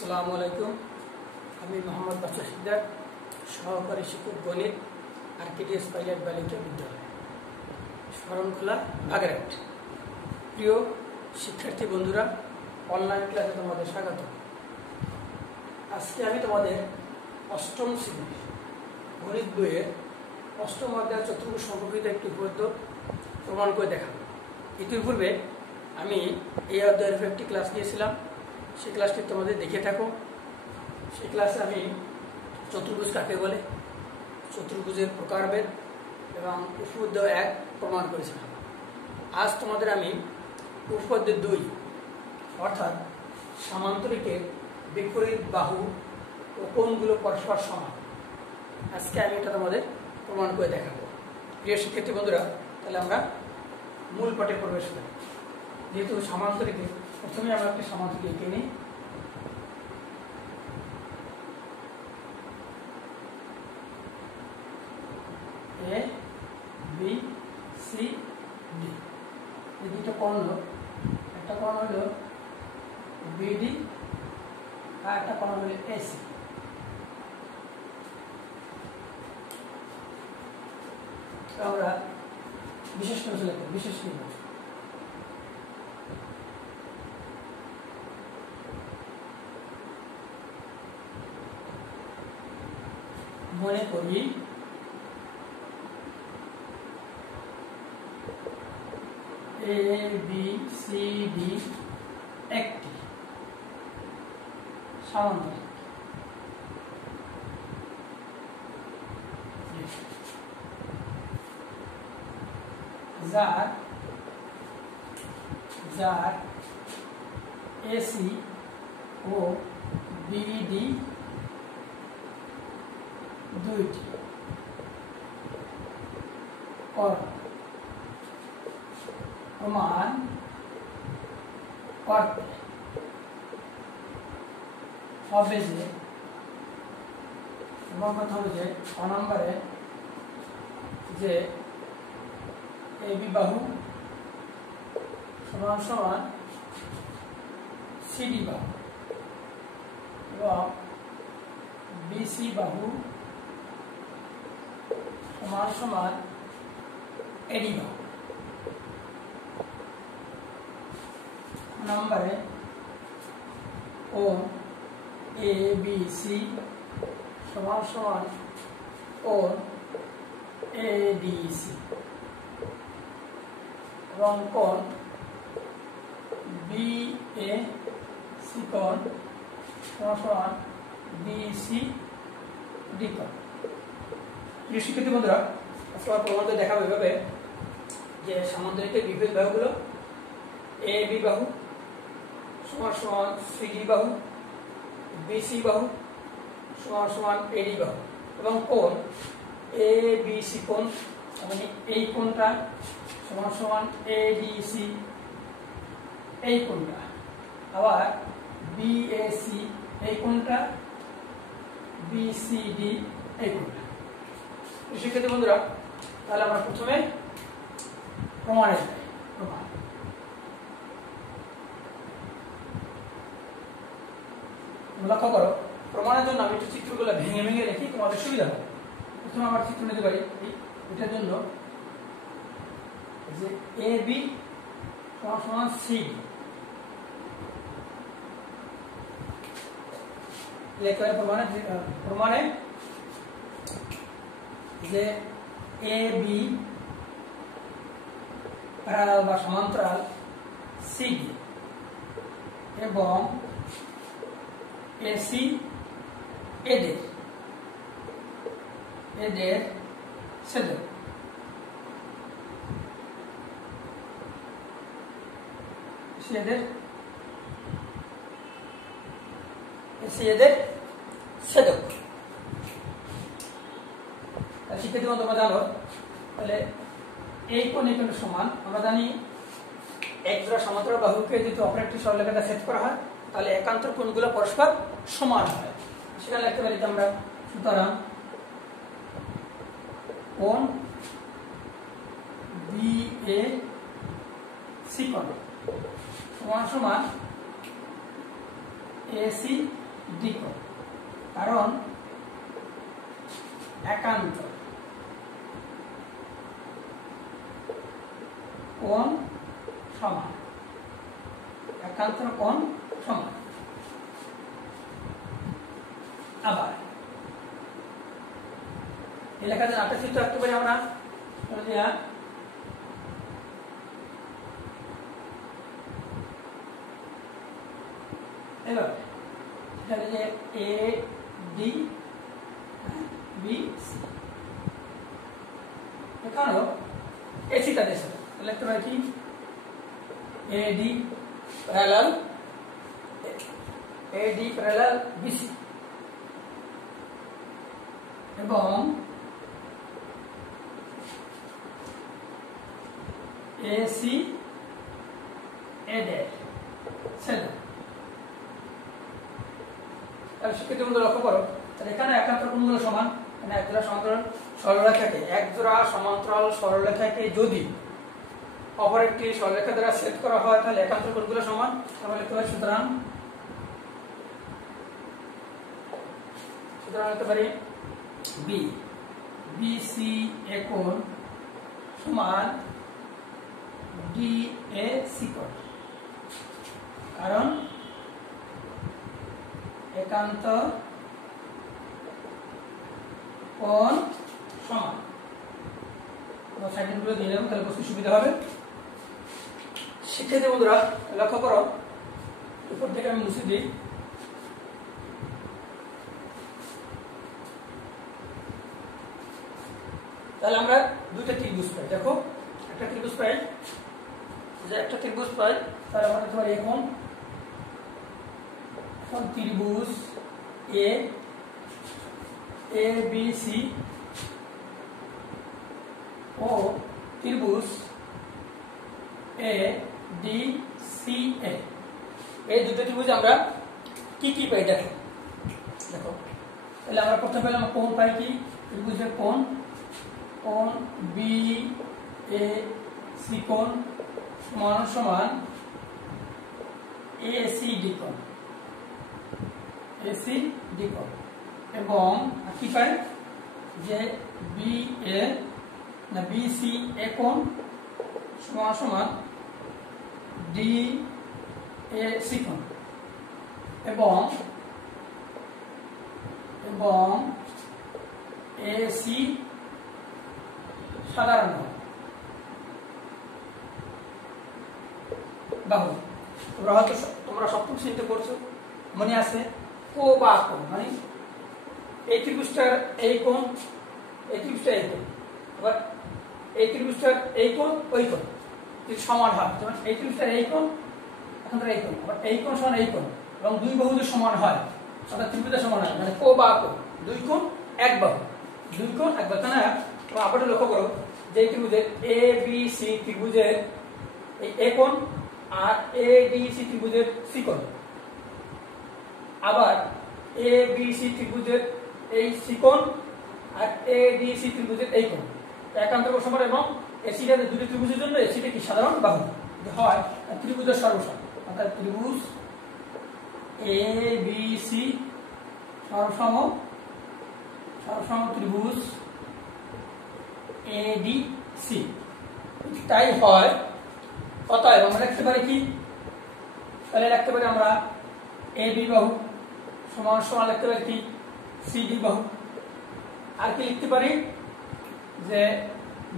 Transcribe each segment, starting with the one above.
আসসালামু আলাইকুম। আমি মোহাম্মদ বাচ্চা সিকদার, সহকারী শিক্ষক গণিত, আরকেডিএস পাইলট বালিকা বিদ্যালয়, শরণখোলা, বাগেরহাট। প্রিয় শিক্ষার্থী বন্ধুরা, অনলাইন ক্লাসে তোমাদের স্বাগত। আজকে আমি তোমাদের অষ্টম শ্রেণীর গণিত বইয়ের অষ্টম অধ্যায় চতুর্ভুজ সম্পর্কিত একটি উপপাদ্য প্রমাণ করে দেখাবো। ইতিপূর্বে আমি এই অধ্যায়ের উপর একটি ক্লাস দিয়েছিলাম, সেই ক্লাসটি তোমাদের দেখে থাকো। সেই ক্লাসে আমি চতুর্ভুজ কাকে বলে, চতুর্ভুজের প্রকারভেদ এবং উপপাদ্য 1 প্রমাণ করেছিলাম। আজ তোমাদের আমি উপপাদ্য 2 অর্থাৎ সামান্তরিকের বিপরীত বাহু ও কোণগুলো পরস্পর সমান, আজকে আমি এটা তোমাদের প্রমাণ করে দেখাবো। প্রিয় শিক্ষার্থী বন্ধুরা, তাহলে আমরা মূল পাঠে প্রবেশ করি। যেহেতু সামান্তরিকে, প্রথমে আমরা একটা সামান্তরিক এঁকে নিই। এ বি সি ডি, এই দুটো কোণ হলো, একটা কোণ হলো বিডি আর একটা কোণ হলো এসি। আমরা বিশেষ করে লিখব, বিশেষ করে মনে করি এ বি সি ডি একটি সামান্তরিক। যার এসি ও বিডি দুইটি কোণ প্রমাণ করতে হবে যে, এবং কথা হলো যে ক নম্বরে যে এবি বাহু সমান সমান সিডি বাহু এবং বিসি বাহু সমান সমান এডি বাহু। নম্বরে কোণ এ বি সি সমান সমান কোণ এডিসি এবং কোণ বি এ সি কোণ সমান সমান বিসি ডি কোণ। প্রিয় শিক্ষার্থী বন্ধুরা, আজকে প্রমাণ করে দেখাবো এভাবে যে সামান্তরিকের বিপরীত বাহুগুলো এ বি বাহু সমান সমান সিডি বাহু, বিসি বাহু সমান সমান এডি বাহু এবং কোণ এ বি সি কোণ, মানে এই কোণটা সমান সমান এডিসি, এই কোণটা আবার বিএসি, এই কোণটা বিসিডি, এই কোণটা। শিক্ষার্থী বন্ধুরা, তাহলে আমরা প্রথমে প্রমাণে যাই। প্রমাণ লক্ষ্য করো, প্রমাণের জন্য আমি একটু চিত্রগুলো ভেঙে ভেঙে রেখি, তোমাদের সুবিধা হবে। প্রথমে আমার চিত্র নিতে পারি এটার জন্য যে এ বি সমান সমান সিডি, প্রমাণে যে এ বি প্যারালাল বা সমান্তরাল সিডি এবং এসি এদের ছেদক। শিক্ষার্থী তোমরা জানো, তাহলে এই কোণ এই কোণের সমান। আমরা জানি এক জোড়া সমান্তরাল বাহুকে যদি অপর একটি সরলরেখা দ্বারা ছেদ করা হয় তাহলে একান্তর কোণগুলো পরস্পর সমান হয়। সেখানে লিখতে পারি আমরা, সুতরাং কোণ বি এ সি কোণ সমান সমান AC দ্বিকোণ, কারণ একান্ত কোণ সমান, একান্তর কোণ সমান। আবার এই লেখাতে একটা চিত্র রাখতে পারি আমরা, এবার এখানে যে এ ডি বি সি, এখানেও এসিটা দেশ লিখতে পারি কি এ ডি প্যারালাল বিসি, এবং এসি এ ড্যাশ সেটা। তাহলে শিক্ষার্থী বন্ধুরা লক্ষ্য করো, তাহলে এখানে একান্তর কোণগুলো সমান, মানে একজোড়া সমান্তরাল সরলরেখাকে, একজোড়া সমান্তরাল সরলরেখাকে যদি অপর একটি সরলরেখা দ্বারা ছেদ করা হয় তাহলে একান্তর কোণগুলো সমান। তাহলে লিখতে পারি সুতরাং লিখতে পারি বি বিসি এ কোণ সমান ডি এ সি কোণ, কারণ একান্ত কোণ সমান। সাইডগুলো দিয়ে দেবো, তাহলে বুঝতে সুবিধা হবে। শিক্ষার্থী বন্ধুরা লক্ষ্য করো, উপর থেকে আমি মুছে দিই। তাহলে আমরা দুইটা ত্রিভুজ পাই, দেখো একটা ত্রিভুজ পাই, যে একটা ত্রিভুজ পাই, তাহলে আমরা দেখতে পারি এখন ত্রিভুজ এ বি সি ও ত্রিভুজ এ ডি সি এ, এই দুটো ত্রিভুজ আমরা কি কি পাই দেখো। দেখো তাহলে আমরা প্রথমে পেলাম কোণ পাই কি, ত্রিভুজের কোণ, কোণ বি এ সি কোণ সমান সমান এ সি ডি কোণ, এসি ডি কোণ, এবং কি পাই যে বি এ না বি সি এ কোণ সমান সমান ডি এ সি কোণ, এবং এ সি সাধারণ বাহু। তোমরা সপ্তম শ্রেণীতে পড়ছো, মনে আছে কো বা কোণ, মানে এই ত্রিভুজটার এই কোণ, এই ত্রিভুজটা এই কোণ, আবার এই ত্রিভুজটার এই কোণ ওই কোণ যদি সমান হয়, যেমন এই ত্রিভুজটার এই কোণ এখন এই কোণ, আবার এই কোণ সমান এই কোণ, এবং দুই বাহু যদি সমান হয় অর্থাৎ ত্রিভুজের সমান হয়, মানে কো বা কোণ, দুই কোণ এক বাহু, দুই কোণ এক বাহু। না তোমরা আবার লক্ষ্য করো যে ত্রিভুজের এ বি সি ত্রিভুজের এই এ কোণ আর এ ডি সি ত্রিভুজের সি কোণ, আবার এ বি সি ত্রিভুজের এই সি কোণ আর এ ডি সি ত্রিভুজের এই কোণ একান্ত কোণ সমান, এবং এসিটা দুটি ত্রিভুজের জন্য এসিটা কি সাধারণ বাহু হয় ত্রিভুজের সর্বসম, অর্থাৎ ত্রিভুজ এ বি সি সর্বসম ত্রিভুজ এ ডি সি, তাই হয়। অতএব আমরা লিখতে পারি কি, তাহলে লিখতে পারি আমরা এ বি বাহু সমান সমান লিখতে পারি কি সি ডি বাহু, আর কি লিখতে পারি যে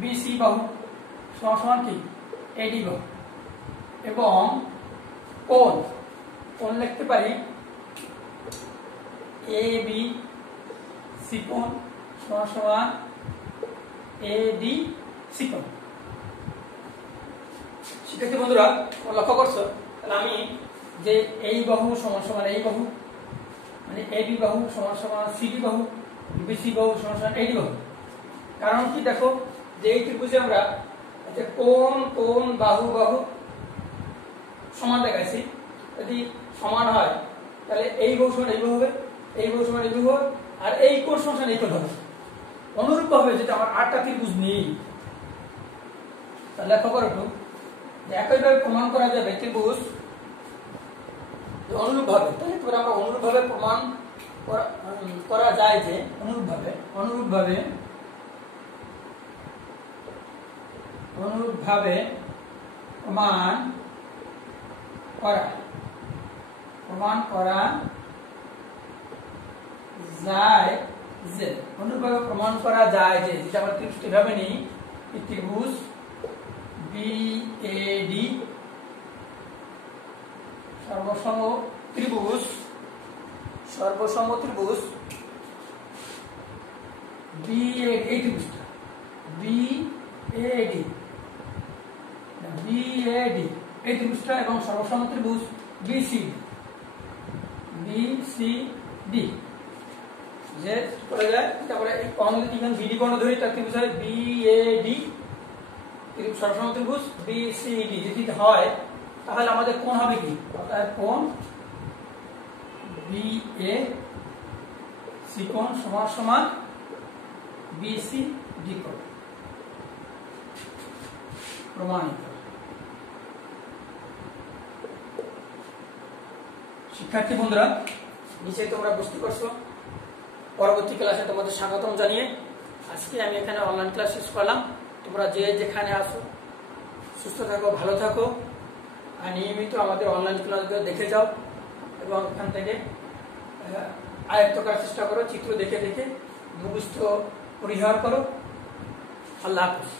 বি সি বাহু সমান সমান কি এ ডি বাহু, এবং কোণ লিখতে পারি এ বি সি কোণ সমান সমান এ ডি সি কোণ। শিক্ষার্থী বন্ধুরা লক্ষ্য করছো, তাহলে আমি যে এই বাহু সমান সমান এই বাহু, মানে এ বি বাহু সমান সমান সি ডি বাহু, বি সি বাহু সমান সমান এ ডি বাহু, কারণ কি দেখো যে এই ত্রিভুজে আমরা কোণ বাহু সমান দেখাইছি, যদি সমান হয় তাহলে এই বাহু সমান এই বাহু হবে, এই বাহু সমান এই বাহু হবে, আর এই কোণ সমান এই কোণ হবে। অনুরূপ ভাবে যদি আমার আটটা ত্রিভুজ নিই তাহলে লক্ষ্য করো একটু, একইভাবে প্রমাণ করা যাবে ত্রিভুজ অনুরূপভাবে, তাহলে আমরা অনুরূপভাবে প্রমাণ করা যায় যে অনুরূপভাবে প্রমাণ করা যায় যে অনুরূপভাবে প্রমাণ করা যায় যে, যেটা আমরা ত্রিভুজটি ভাবে নিই, ত্রিভুজ বিএডি সর্বসম ত্রিভুজ বিএডি, এই ত্রিভুজটা বিএডি এই ত্রিভুজটা এবং সর্বসম ত্রিভুজ বিসিডি যে করা যায়। তারপরে এই কোণ যদি এখানে বিডি কোণ ধরি, তার ত্রিভুজ হয় বিএডি, সর্বসম ত্রিভুজ বিসিডি যদি হয়, তাহলে আমাদের কোণ হবে কি? অর্থাৎ কোণ বিএ সি কোণ সমান বিসিডি কোণ। প্রমাণিত। শিক্ষার্থী বন্ধুরা, নিচে তোমরা বুঝতে পারছো। পরবর্তী ক্লাসে তোমাদের স্বাগতম জানিয়ে আজকে আমি এখানে অনলাইন ক্লাস শেষ করলাম। তোমরা যে যেখানে আসো সুস্থ থাকো, ভালো থাকো, আর নিয়মিত আমাদের অনলাইন ক্লাসগুলো দেখে যাও এবং এখান থেকে আয়ত্ত করার চেষ্টা করো, চিত্র দেখে মুখস্থ পরিহার করো। আল্লাহ হাফেজ।